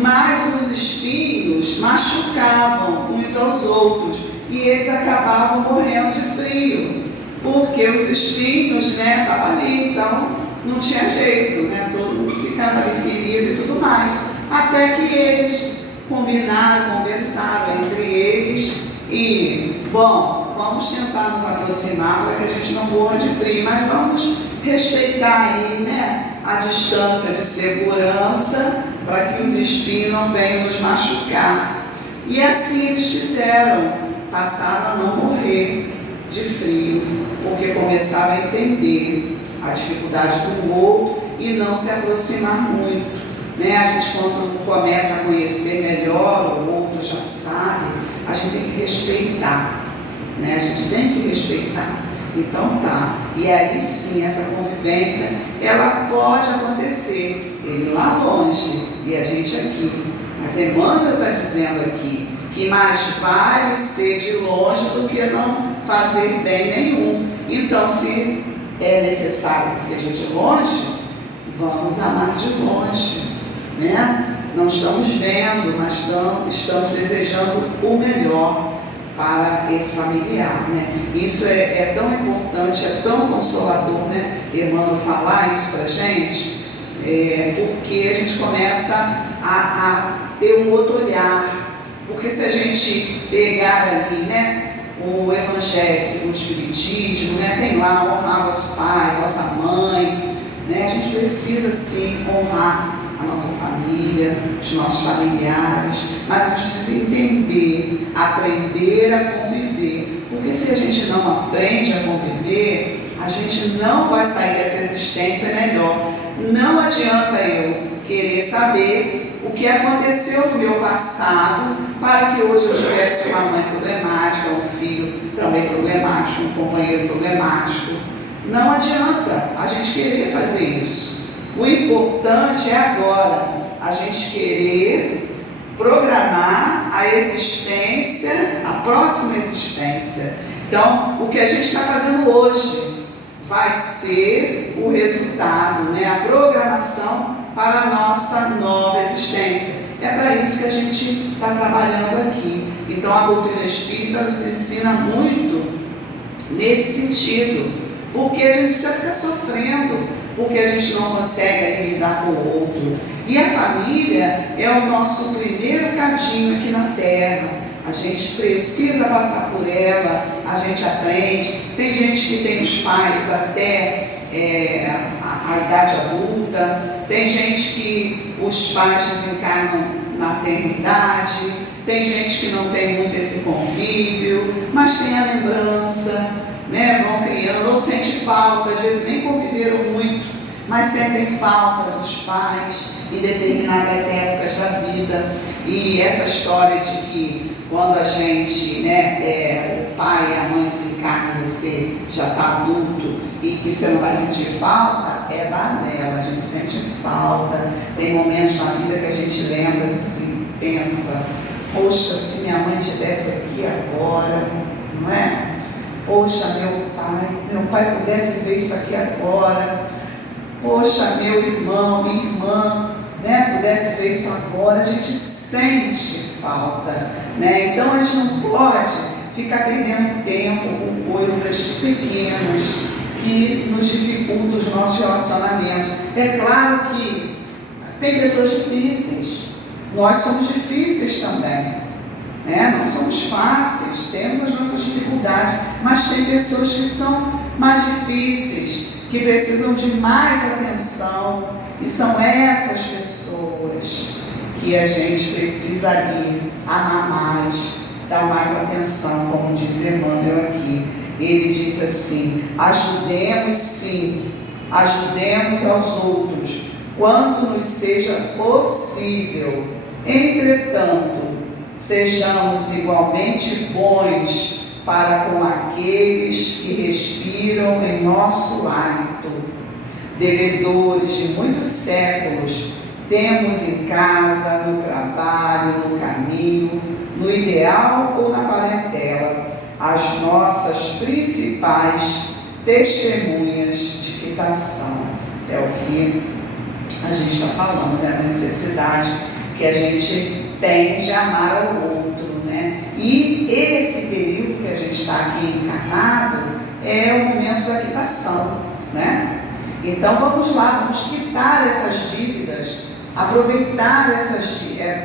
mas os espinhos machucavam uns aos outros e eles acabavam morrendo de frio, porque os espinhos, né, estavam ali, então não tinha jeito, né, todo mundo ficava ali ferido e tudo mais, até que eles combinaram, conversaram entre eles e, bom, vamos tentar nos aproximar para que a gente não morra de frio, mas vamos respeitar aí, né, a distância de segurança para que os espinhos não venham nos machucar. E assim eles fizeram, passaram a não morrer de frio, porque começaram a entender a dificuldade do outro e não se aproximar muito. Né? A gente, quando começa a conhecer melhor, o outro já sabe, a gente tem que respeitar. Né? A gente tem que respeitar. Então tá, e aí sim, essa convivência, ela pode acontecer, ele lá longe e a gente aqui. Mas Emmanuel está dizendo aqui que mais vale ser de longe do que não fazer bem nenhum. Então, se é necessário que seja de longe, vamos amar de longe, né? Não estamos vendo, mas estamos desejando o melhor para esse familiar, né? Isso é tão importante, é tão consolador, né? Emmanuel falar isso para a gente, porque a gente começa a ter um outro olhar, porque se a gente pegar ali, né, o Evangelho segundo o Espiritismo, né, tem lá honrar vosso pai, vossa mãe, né? A gente precisa sim honrar a nossa família, os nossos familiares, mas a gente precisa entender, aprender a conviver, porque se a gente não aprende a conviver, a gente não vai sair dessa existência melhor. Não adianta eu querer saber o que aconteceu no meu passado para que hoje eu tivesse uma mãe problemática, um filho também problemático, um companheiro problemático. Não adianta a gente querer fazer isso. O importante é agora a gente querer programar a existência, a próxima existência. Então, o que a gente está fazendo hoje vai ser o resultado, né? A programação para a nossa nova existência. É para isso que a gente está trabalhando aqui. Então, a doutrina espírita nos ensina muito nesse sentido, porque a gente precisa ficar sofrendo, porque a gente não consegue lidar com o outro. E a família é o nosso primeiro cadinho aqui na Terra. A gente precisa passar por ela, a gente aprende. Tem gente que tem os pais até a idade adulta, tem gente que os pais desencarnam na eternidade, tem gente que não tem muito esse convívio, mas tem a lembrança, né? Vão criando, ou sente falta, às vezes nem conviveram muito, mas sentem falta dos pais em determinadas épocas da vida. E essa história de que quando a gente, né, o pai e a mãe se encarnam, você já está adulto e que você não vai sentir falta, é balela, a gente sente falta. Tem momentos na vida que a gente lembra assim, pensa, poxa, se minha mãe estivesse aqui agora, não é? Poxa, meu pai pudesse ver isso aqui agora. Poxa, meu irmão, minha irmã, né, pudesse ver isso agora. A gente sente falta, né? Então a gente não pode ficar perdendo tempo com coisas pequenas que nos dificultam os nossos relacionamentos. É claro que tem pessoas difíceis, nós somos difíceis também, né? Não somos fáceis, temos as nossas dificuldades, mas tem pessoas que são mais difíceis, que precisam de mais atenção, e são essas pessoas que a gente precisa ali amar mais, dar mais atenção, como diz Emmanuel aqui. Ele diz assim: ajudemos sim, ajudemos aos outros, quanto nos seja possível. Entretanto, sejamos igualmente bons para com aqueles que respiram em nosso hálito. Devedores de muitos séculos, temos em casa, no trabalho, no caminho, no ideal ou na parentela, as nossas principais testemunhas de quitação. É o que a gente está falando, né? A necessidade porque a gente tende a amar ao outro, né? E esse período que a gente está aqui encarnado é o momento da quitação, né? Então vamos lá, vamos quitar essas dívidas, aproveitar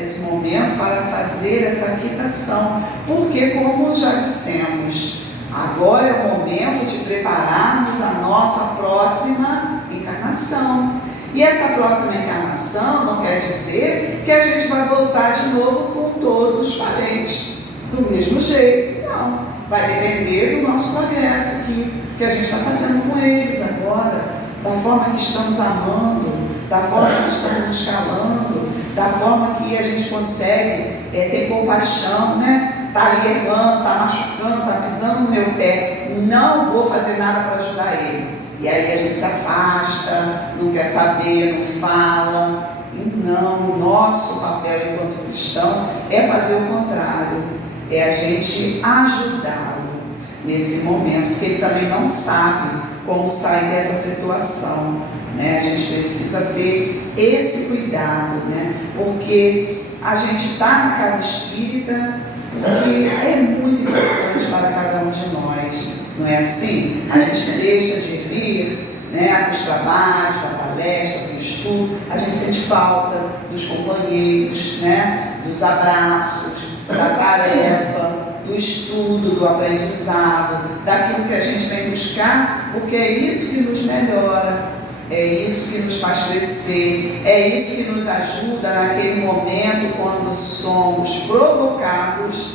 esse momento para fazer essa quitação, porque, como já dissemos, agora é o momento de prepararmos a nossa próxima encarnação. E essa próxima encarnação não quer dizer que a gente vai voltar de novo com todos os parentes do mesmo jeito, não. Vai depender do nosso progresso aqui, que a gente está fazendo com eles agora, da forma que estamos amando, da forma que estamos nos calando, da forma que a gente consegue ter compaixão, né? Está ali errando, está machucando, está pisando no meu pé, não vou fazer nada para ajudar ele. E aí a gente se afasta, não quer saber, não fala. E não, o nosso papel enquanto cristão é fazer o contrário, é a gente ajudá-lo nesse momento, porque ele também não sabe como sair dessa situação, né? A gente precisa ter esse cuidado, né? Porque a gente está na casa espírita, porque é muito importante para cada um de nós, não é assim? A gente deixa de vir, né, para os trabalhos, para a palestra, para o estudo, a gente sente falta dos companheiros, né, dos abraços, da tarefa, do estudo, do aprendizado, daquilo que a gente vem buscar, porque é isso que nos melhora, é isso que nos faz crescer, é isso que nos ajuda naquele momento quando somos provocados,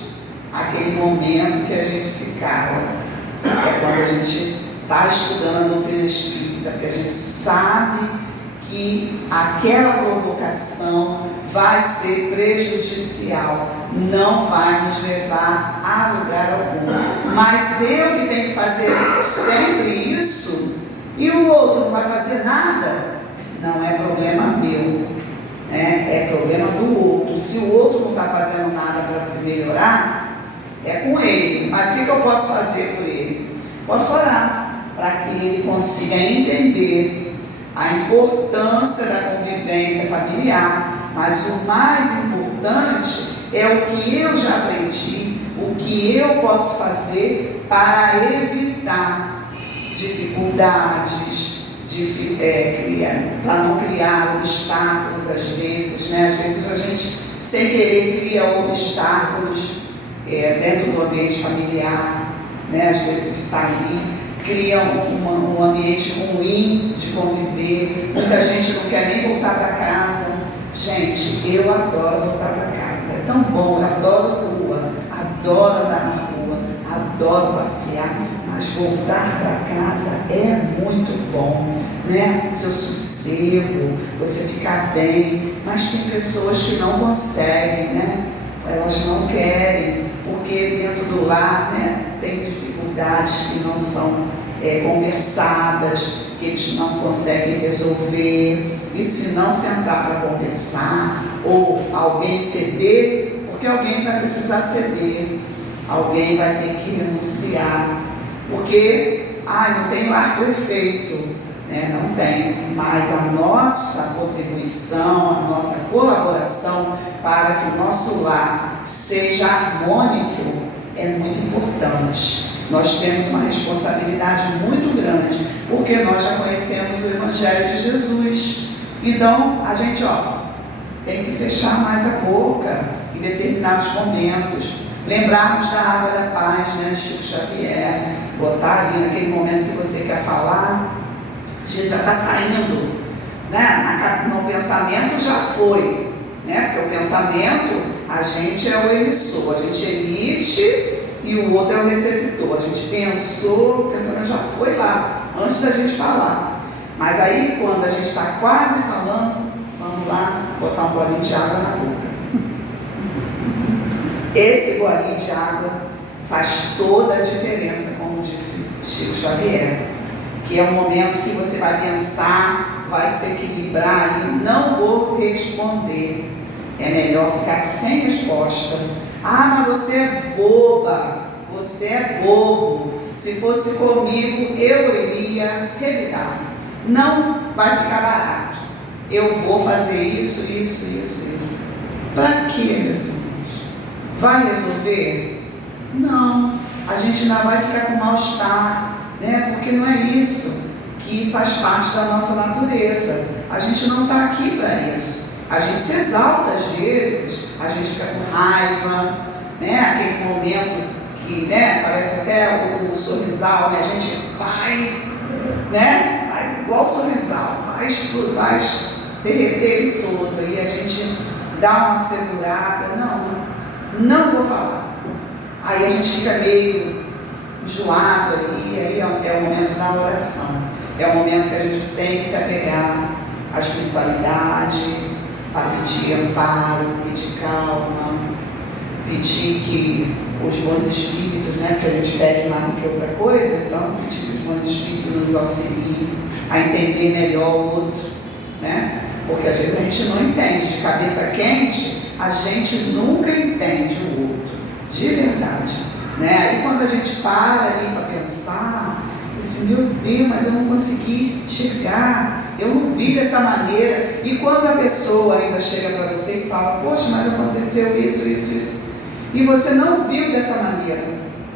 aquele momento que a gente se cala. É quando a gente está estudando a doutrina espírita, porque a gente sabe que aquela provocação vai ser prejudicial, não vai nos levar a lugar algum. Mas eu que tenho que fazer sempre isso, e o outro não vai fazer nada, não é problema meu, né? É problema do outro. Se o outro não está fazendo nada para se melhorar, é com ele. Mas o que eu posso fazer por ele? Posso orar para que ele consiga entender a importância da convivência familiar, mas o mais importante é o que eu já aprendi, o que eu posso fazer para evitar dificuldades, para não criar obstáculos às vezes, né? Às vezes a gente, sem querer, cria obstáculos dentro do ambiente familiar, né? Às vezes está ali, cria um ambiente ruim de conviver, muita gente não quer nem voltar para casa. Gente, eu adoro voltar para casa, é tão bom, eu adoro rua, adoro andar na rua, adoro passear, mas voltar para casa é muito bom, né? Seu sossego, você ficar bem, mas tem pessoas que não conseguem, né? Elas não querem, porque dentro do lar, né, tem dificuldades que não são conversadas, que eles não conseguem resolver, e se não sentar para conversar, ou alguém ceder, porque alguém vai precisar ceder, alguém vai ter que renunciar, porque não tem lar perfeito, né? Não tem, mas a nossa contribuição, a nossa colaboração para que o nosso lar seja harmônico é muito importante. Nós temos uma responsabilidade muito grande, porque nós já conhecemos o Evangelho de Jesus. Então, a gente tem que fechar mais a boca em determinados momentos, lembrarmos da água da paz, né, Chico Xavier, botar ali naquele momento que você quer falar, às vezes já está saindo, né, no pensamento já foi, né, porque o pensamento, a gente é o emissor, a gente emite e o outro é o receptor. A gente pensou, o pensamento já foi lá, antes da gente falar. Mas aí, quando a gente está quase falando, vamos lá botar um golinho de água na boca. Esse golinho de água faz toda a diferença, como disse Chico Xavier, que é um momento que você vai pensar, vai se equilibrar ali, não vou responder. É melhor ficar sem resposta. Mas você é boba, você é bobo. Se fosse comigo, eu iria revidar. Não vai ficar barato. Eu vou fazer isso. Para quê, meus irmãos? Vai resolver? Não. A gente ainda vai ficar com mal-estar, né? Porque não é isso que faz parte da nossa natureza. A gente não está aqui para isso. A gente se exalta às vezes, a gente fica com raiva, né? Aquele momento que, né, parece até o sorrisal, né? A gente vai, né? Vai igual o sorrisal, vai derreter ele todo, e a gente dá uma segurada, não vou falar. Aí a gente fica meio enjoado ali, aí é o momento da oração. É o momento que a gente tem que se apegar à espiritualidade, a pedir amparo, pedir calma, pedir que os bons espíritos, né, porque a gente pede mais do que outra coisa, então pedir que os bons espíritos nos auxiliem a entender melhor o outro, né? Porque às vezes a gente não entende, de cabeça quente, a gente nunca entende o outro, de verdade, né? Aí quando a gente para ali para pensar, assim, meu Deus, mas eu não consegui enxergar, eu não vi dessa maneira. E quando a pessoa ainda chega para você e fala, poxa, mas aconteceu isso, e você não viu dessa maneira,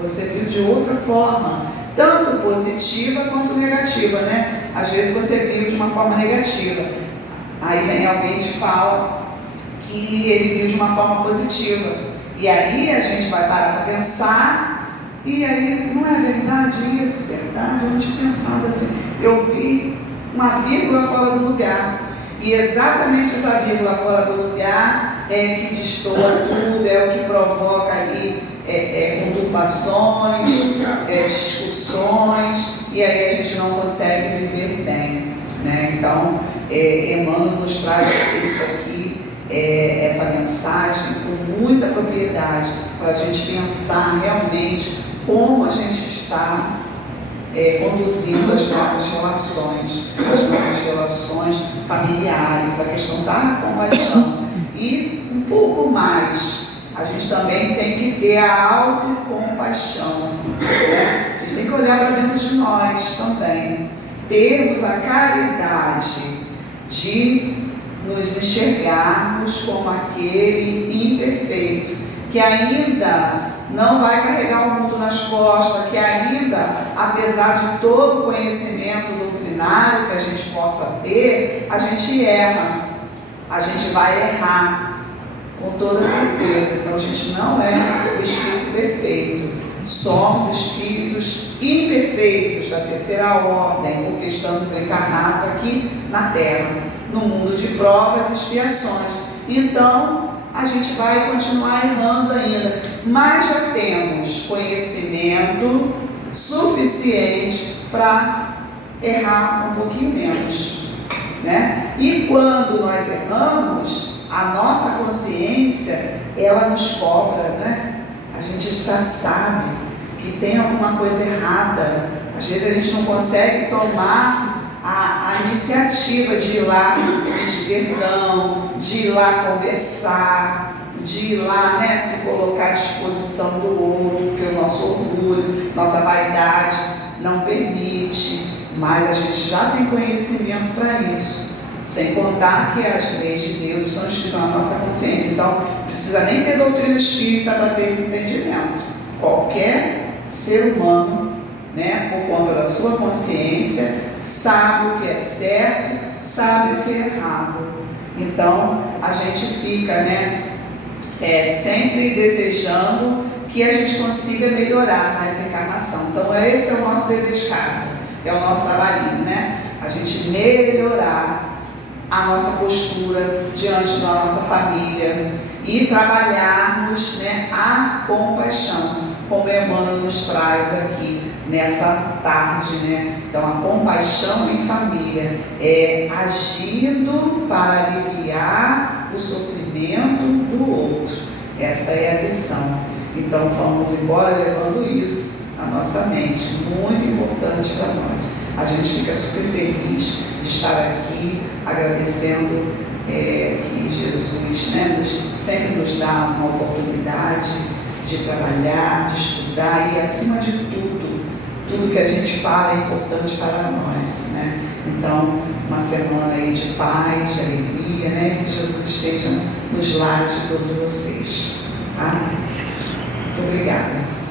você viu de outra forma, tanto positiva quanto negativa, né? Às vezes você viu de uma forma negativa, aí vem alguém e te fala que ele viu de uma forma positiva, e aí a gente vai parar para pensar, e aí, não é verdade isso? Verdade, eu não tinha pensado assim. Eu vi uma vírgula fora do lugar, e exatamente essa vírgula fora do lugar é que destoa tudo, é o que provoca ali conturbações, discussões, e aí a gente não consegue viver bem, né? Então, Emmanuel nos traz isso aqui, essa mensagem com muita propriedade, para a gente pensar realmente como a gente está conduzindo as nossas relações familiares, a questão da compaixão. E um pouco mais, a gente também tem que ter a autocompaixão, né? A gente tem que olhar para dentro de nós também, termos a caridade de nos enxergarmos como aquele imperfeito, que ainda não vai carregar o mundo nas costas, que ainda, apesar de todo o conhecimento doutrinário que a gente possa ter, a gente erra, a gente vai errar, com toda certeza. Então a gente não é o espírito perfeito, somos espíritos imperfeitos da terceira ordem, porque estamos encarnados aqui na Terra, no mundo de provas e expiações. Então, a gente vai continuar errando ainda, mas já temos conhecimento suficiente para errar um pouquinho menos, né? E quando nós erramos, a nossa consciência, ela nos cobra, né? A gente já sabe que tem alguma coisa errada, às vezes a gente não consegue tomar a iniciativa de ir lá pedir perdão, de ir lá conversar, de ir lá, né, se colocar à disposição do outro, porque o nosso orgulho, nossa vaidade não permite, mas a gente já tem conhecimento para isso, sem contar que as leis de Deus estão escritas na nossa consciência. Então, não precisa nem ter doutrina espírita para ter esse entendimento. Qualquer ser humano, né, por conta da sua consciência, sabe o que é certo, sabe o que é errado. Então, a gente fica, né, sempre desejando que a gente consiga melhorar nessa encarnação. Então, esse é o nosso dever de casa, é o nosso trabalhinho, né? A gente melhorar a nossa postura diante da nossa família e trabalharmos, né, a compaixão, como Emmanuel nos traz aqui nessa tarde, né? Então, a compaixão em família é agindo para aliviar o sofrimento do outro. Essa é a lição. Então, vamos embora levando isso na nossa mente, muito importante para nós. A gente fica super feliz de estar aqui, agradecendo que Jesus, né, sempre nos dá uma oportunidade de trabalhar, de estudar e, acima de tudo, tudo que a gente fala é importante para nós, né? Então, uma semana aí de paz, de alegria, né? Que Jesus esteja nos lares de todos vocês. Tá? Muito obrigada.